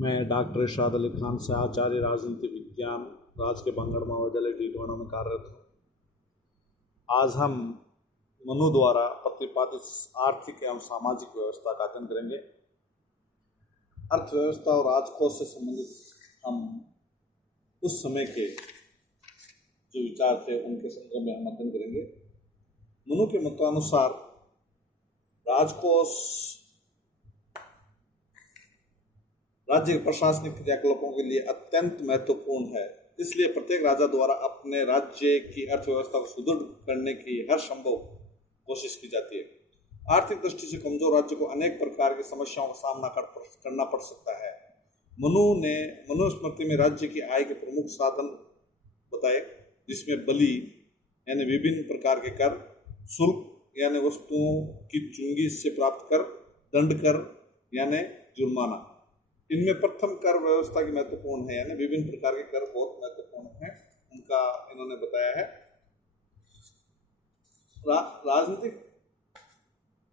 मैं डॉक्टर इरशाद अली खान से आचार्य राजनीति विज्ञान राजकीय बंगड़ महाविद्यालय डीडवाना में कार्यरत हूँ। आज हम मनु द्वारा प्रतिपादित आर्थिक एवं सामाजिक व्यवस्था का अध्ययन करेंगे। अर्थव्यवस्था और राजकोष से संबंधित हम उस समय के जो विचार थे उनके संदर्भ में हम अध्ययन करेंगे। मनु के मतानुसार राजकोष राज्य के प्रशासनिक क्रियाकलापों के लिए अत्यंत महत्वपूर्ण है। इसलिए प्रत्येक राजा द्वारा अपने राज्य की अर्थव्यवस्था को सुदृढ़ करने की हर संभव कोशिश की जाती है। आर्थिक दृष्टि से कमजोर राज्य को अनेक प्रकार की समस्याओं का सामना करना पड़ सकता है। मनुस्मृति में राज्य की आय के प्रमुख साधन बताए, जिसमें बलि यानी विभिन्न प्रकार के कर, शुल्क यानी वस्तुओं की चुंगी से प्राप्त कर, दंड कर यानी जुर्माना। इनमें प्रथम कर व्यवस्था की महत्वपूर्ण है, यानी विभिन्न प्रकार के कर बहुत महत्वपूर्ण है, उनका इन्होंने बताया है। राजनीतिक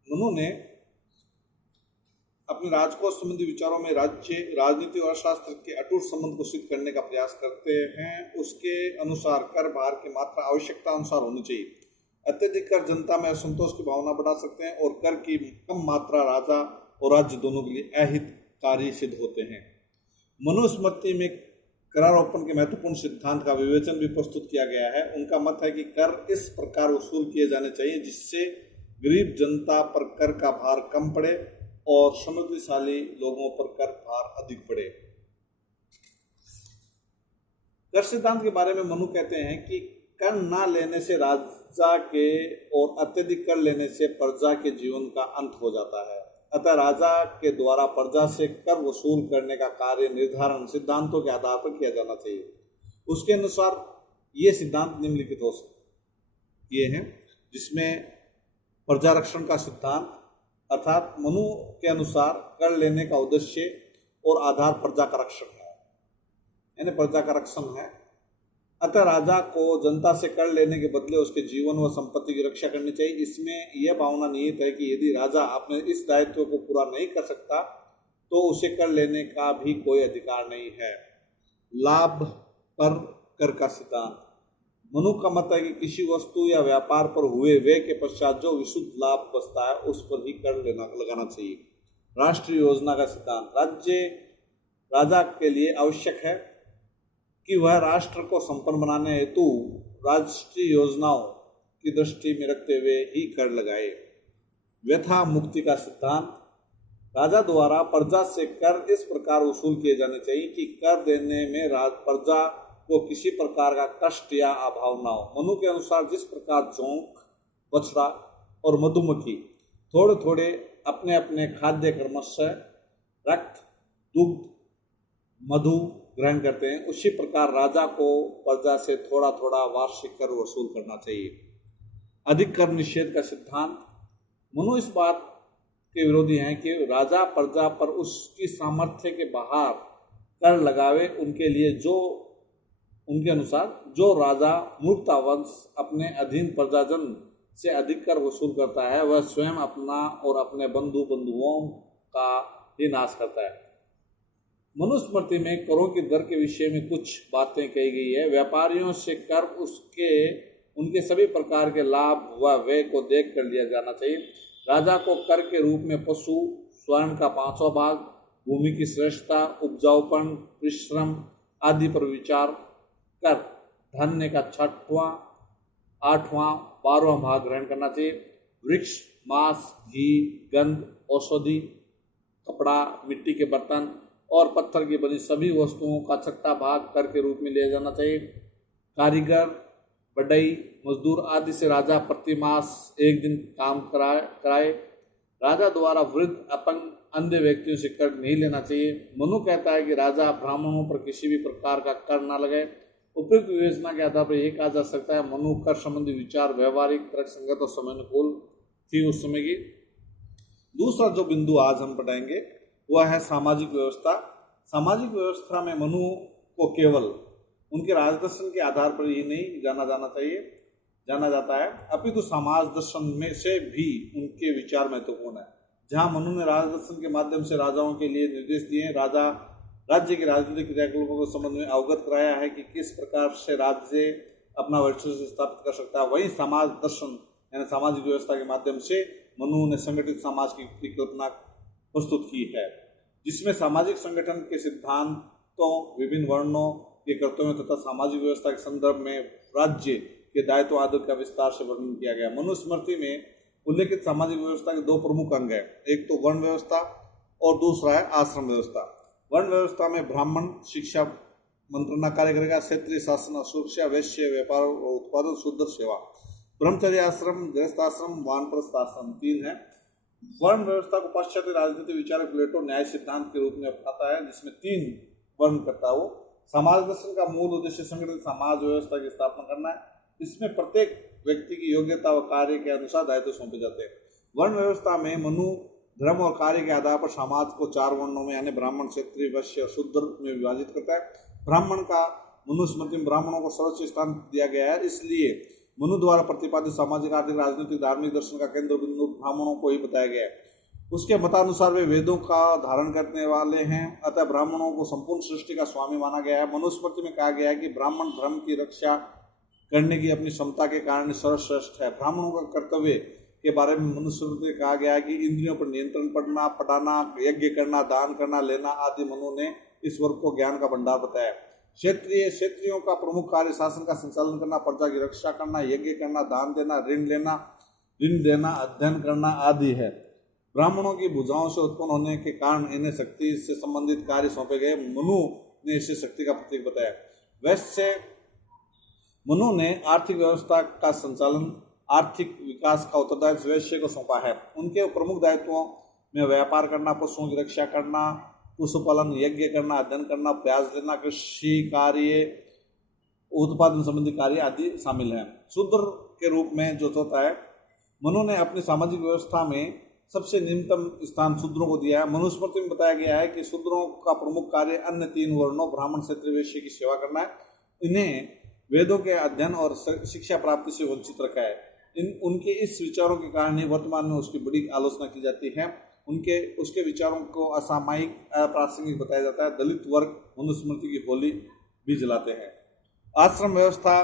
मनु ने अपने राजकोष संबंधी विचारों में राजनीति और शास्त्र के अटूट संबंध को सिद्ध करने का प्रयास करते हैं। उसके अनुसार कर भार की मात्रा आवश्यकता अनुसार होनी चाहिए। अत्यधिक कर जनता में असंतोष की भावना बढ़ा सकते हैं और कर की कम मात्रा राजा और राज्य दोनों के लिए अहितकारी सिद्ध होते हैं। मनुस्मृति में करारोपण के महत्वपूर्ण सिद्धांत का विवेचन भी प्रस्तुत किया गया है। उनका मत है कि कर इस प्रकार वसूल किए जाने चाहिए जिससे गरीब जनता पर कर का भार कम पड़े और समृद्धिशाली लोगों पर कर भार अधिक पड़े। कर सिद्धांत के बारे में मनु कहते हैं कि कर न लेने से राजा के और अत्यधिक कर लेने से प्रजा के जीवन का अंत हो जाता है। अतः राजा के द्वारा प्रजा से कर वसूल करने का कार्य निर्धारण सिद्धांतों के आधार पर किया जाना चाहिए। उसके अनुसार ये सिद्धांत निम्नलिखित हो सकते हैं, जिसमें प्रजा रक्षण का सिद्धांत, अर्थात मनु के अनुसार कर लेने का उद्देश्य और आधार प्रजा का रक्षण है, यानी प्रजा का रक्षण है। अतः राजा को जनता से कर लेने के बदले उसके जीवन व संपत्ति की रक्षा करनी चाहिए। इसमें यह भावना निहित है कि यदि राजा अपने इस दायित्व को पूरा नहीं कर सकता तो उसे कर लेने का भी कोई अधिकार नहीं है। लाभ पर कर का सिद्धांत, मनु का मत है कि किसी वस्तु या व्यापार पर हुए व्यय के पश्चात जो विशुद्ध लाभ बचता है उस पर ही कर लगाना चाहिए। राष्ट्रीय योजना का सिद्धांत, राजा के लिए आवश्यक है कि वह राष्ट्र को संपन्न बनाने हेतु राष्ट्रीय योजनाओं की दृष्टि में रखते हुए ही कर लगाए। व्यथा मुक्ति का सिद्धांत, राजा द्वारा प्रजा से कर इस प्रकार वसूल किए जाने चाहिए कि कर देने में प्रजा को किसी प्रकार का कष्ट या अभाव न हो। मनु के अनुसार जिस प्रकार जोंक, बछड़ा और मधुमक्खी थोड़े थोड़े अपने अपने खाद्य क्रमशः रक्त, दुग्ध, मधु ग्रहण करते हैं, उसी प्रकार राजा को प्रजा से थोड़ा थोड़ा वार्षिक कर वसूल करना चाहिए। अधिक कर निषेध का सिद्धांत, मनु इस बात के विरोधी हैं कि राजा प्रजा पर उसकी सामर्थ्य के बाहर कर लगावे। उनके अनुसार जो राजा मूर्खतावंश अपने अधीन प्रजाजन से अधिक कर वसूल करता है वह स्वयं अपना और अपने बंधुओं का ही नाश करता है। मनुस्मृति में करों की दर के विषय में कुछ बातें कही गई है। व्यापारियों से कर उनके सभी प्रकार के लाभ व व्यय को देख कर लिया जाना चाहिए। राजा को कर के रूप में पशु, स्वर्ण का 5वां भाग, भूमि की श्रेष्ठता, उपजाऊपन, परिश्रम आदि पर विचार कर धन्य का 6वां, 8वां, 12वां भाग ग्रहण करना चाहिए। वृक्ष, मांस, घी, गंध, औषधि, कपड़ा, मिट्टी के बर्तन और पत्थर की बनी सभी वस्तुओं का 6वां भाग कर के रूप में लिया जाना चाहिए। कारीगर, बढ़ई, मजदूर आदि से राजा प्रति मास 1 दिन काम कराए। राजा द्वारा वृद्ध, अपंग, अंधे व्यक्तियों से कर नहीं लेना चाहिए। मनु कहता है कि राजा ब्राह्मणों पर किसी भी प्रकार का कर न लगाए। उपयुक्त विवेचना के आधार पर यह कहा जा सकता है मनु कर संबंधी विचार व्यवहारिक, तर्कसंगत और समय अनुकूल थी उस समय की। दूसरा जो बिंदु आज हम पढ़ाएंगे वह है सामाजिक व्यवस्था। सामाजिक व्यवस्था में मनु को केवल उनके राजदर्शन के आधार पर ही नहीं जाना जाता है, अपितु समाज दर्शन में से भी उनके विचार महत्वपूर्ण है। जहाँ मनु ने राजदर्शन के माध्यम से राजाओं के लिए निर्देश दिए, राजा राज्य के राजनीतिक क्रियाकलापों के संबंध में अवगत कराया है कि किस प्रकार से राज्य अपना वर्चस्व स्थापित कर सकता है। वहीं समाज दर्शन यानी सामाजिक व्यवस्था के माध्यम से मनु ने संगठित समाज की परिकल्पना प्रस्तुत की है, जिसमें सामाजिक संगठन के सिद्धांतों, विभिन्न वर्णों के कर्तव्यों तथा सामाजिक व्यवस्था के संदर्भ में राज्य के दायित्व आदि का विस्तार से वर्णन किया गया। मनुस्मृति में उल्लेखित सामाजिक व्यवस्था के दो प्रमुख अंग हैं, एक तो वर्ण व्यवस्था और दूसरा है आश्रम व्यवस्था। वर्ण व्यवस्था में ब्राह्मण शिक्षा मंत्रणा कार्य करेगा, क्षेत्रीय शासन, सुरक्षा, वैश्य व्यापार और उत्पादन, शूद्र सेवा। ब्रह्मचर्य आश्रम, गृहस्थ आश्रम, वानप्रस्थ आश्रम 3 है। वर्ण व्यवस्था को पाश्चात्य राजनीति विचारक प्लेटो न्याय सिद्धांत के रूप में अपनाता है, जिसमें 3 वर्ण करता है वो। समाज दर्शन का मूल उद्देश्य संगठित समाज व्यवस्था की स्थापना करना है। इसमें प्रत्येक व्यक्ति की योग्यता व कार्य के अनुसार दायित्व सौंपे जाते हैं। वर्ण व्यवस्था में मनु धर्म और कार्य के आधार पर समाज को 4 वर्णों में यानी ब्राह्मण, क्षत्रिय, वैश्य और शूद्र में विभाजित करता है। ब्राह्मण का मनुस्मृति में ब्राह्मणों को सर्वोच्च स्थान दिया गया है, इसलिए मनु द्वारा प्रतिपादित सामाजिक, आर्थिक, राजनीतिक, धार्मिक दर्शन का केंद्र बिंदु ब्राह्मणों को ही बताया गया है। उसके मतानुसार वे वेदों का धारण करने वाले हैं, अतः ब्राह्मणों को संपूर्ण सृष्टि का स्वामी माना गया है। मनुस्मृति में कहा गया है कि ब्राह्मण धर्म की रक्षा करने की अपनी क्षमता के कारण सर्वश्रेष्ठ है। ब्राह्मणों का कर्तव्य के बारे में मनुस्मृति में कहा गया है कि इंद्रियों पर नियंत्रण पढ़ना, पढ़ाना, यज्ञ करना, दान करना, लेना आदि मनु ने इस वर्ग को ज्ञान का भंडार बताया। क्षेत्रियों का प्रमुख कार्य शासन का संचालन करना, प्रजा की रक्षा करना, यज्ञ करना, दान देना, ऋण देना, अध्ययन करना आदि है। ब्राह्मणों की भुजाओं से उत्पन्न होने के कारण इन्हें शक्ति से संबंधित कार्य सौंपे गए। मनु ने इसे शक्ति का प्रतीक बताया। वैश्य मनु ने आर्थिक व्यवस्था का संचालन, आर्थिक विकास का उत्तरदायित्व वैश्य को सौंपा है। उनके प्रमुख दायित्वों में व्यापार करना, पशुओं की रक्षा करना, पशुपालन, यज्ञ करना, अध्ययन करना, ब्याज लेना, कृषि कार्य, उत्पादन संबंधी कार्य आदि शामिल हैं। शूद्र के रूप में जो होता है, मनु ने अपनी सामाजिक व्यवस्था में सबसे निम्नतम स्थान शूद्रों को दिया है। मनुस्मृति में बताया गया है कि शूद्रों का प्रमुख कार्य अन्य 3 वर्णों ब्राह्मण, क्षत्रिय, वैश्य की सेवा करना है। इन्हें वेदों के अध्ययन और शिक्षा प्राप्ति से वंचित रखा है। उनके इस विचारों के कारण ही वर्तमान में उसकी बड़ी आलोचना की जाती है। उसके विचारों को असामयिक, अप्रासंगिक बताया जाता है। दलित वर्ग मनुस्मृति की होली भी जलाते हैं। आश्रम व्यवस्था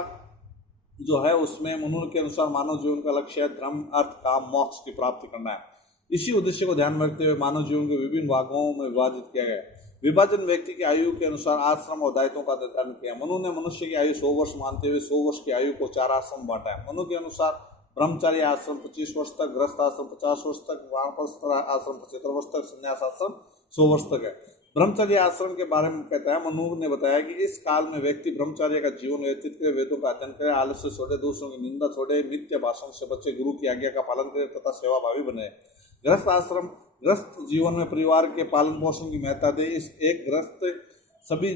जो है उसमें मनु के अनुसार मानव जीवन का लक्ष्य है धर्म, अर्थ, काम, मोक्ष की प्राप्ति करना है। इसी उद्देश्य को ध्यान में रखते हुए मानव जीवन के विभिन्न भागों में विभाजित किया गया। विभाजन व्यक्ति की आयु के अनुसार आश्रम और दायित्वों का निर्धारण किया। मनु ने मनुष्य की आयु 100 वर्ष मानते हुए 100 वर्ष की आयु को 4 आश्रम बांटा है। मनु के अनुसार ब्रह्मचारी आश्रम 25 वर्ष तक, गृहस्थ आश्रम 50 वर्ष तक, वानप्रस्थ आश्रम 75 वर्ष तक, संन्यास आश्रम 100 वर्ष तक है। ब्रह्मचर्य आश्रम के बारे में कहता है, मनु ने बताया कि इस काल में व्यक्ति ब्रह्मचर्य का जीवन व्यतीत करे, वेदों का अध्ययन करे, आलस्य छोड़े, दूसरों की निंदा छोड़े, मिथ्या भाषण से बचे, गुरु की आज्ञा का पालन करे तथा सेवाभावी बने। गृहस्थ आश्रम गृहस्थ जीवन में परिवार के पालन पोषण की महत्ता दे। इस एक गृहस्थ सभी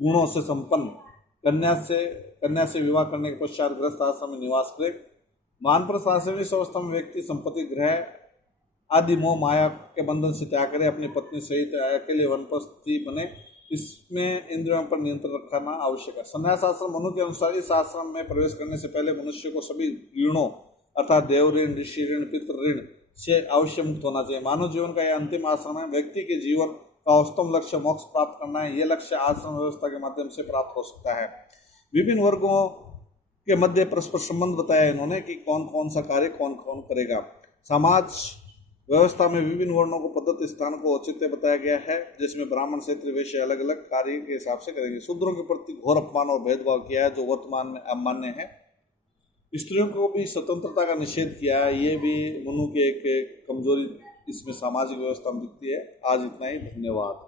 गुणों से संपन्न कन्या से विवाह करने के पश्चात गृहस्थ आश्रम में निवास करे। वानप्रस्थ आश्रम इस अवस्था में व्यक्ति संपत्ति, गृह आदि मोह माया के बंधन से त्याग करे, अपनी पत्नी सहित अकेले वनप्रस्थी बने। इसमें इंद्रियों पर नियंत्रण रखना आवश्यक है। संन्यास आश्रम मनु के अनुसार इस आश्रम में प्रवेश करने से पहले मनुष्य को सभी ऋणों अर्थात देव ऋण, ऋषि ऋण, पितृ ऋण से अवश्य मुक्त होना चाहिए। मानव जीवन का यह अंतिम आश्रम है। व्यक्ति के जीवन का औसतम लक्ष्य मोक्ष प्राप्त करना है। यह लक्ष्य आश्रम व्यवस्था के माध्यम से प्राप्त हो सकता है। विभिन्न वर्गों के मध्य परस्पर संबंध बताया इन्होंने कि कौन कौन सा कार्य कौन कौन करेगा। समाज व्यवस्था में विभिन्न वर्णों को पद्धति स्थान को औचित्य बताया गया है, जिसमें ब्राह्मण, क्षेत्रीय, वैश्य अलग अलग कार्य के हिसाब से करेंगे। शूद्रों के प्रति घोर अपमान और भेदभाव किया है जो वर्तमान में अमान्य है। स्त्रियों को भी स्वतंत्रता का निषेध किया है। ये भी मनु की एक कमजोरी इसमें सामाजिक व्यवस्था में दिखती है। आज इतना ही, धन्यवाद।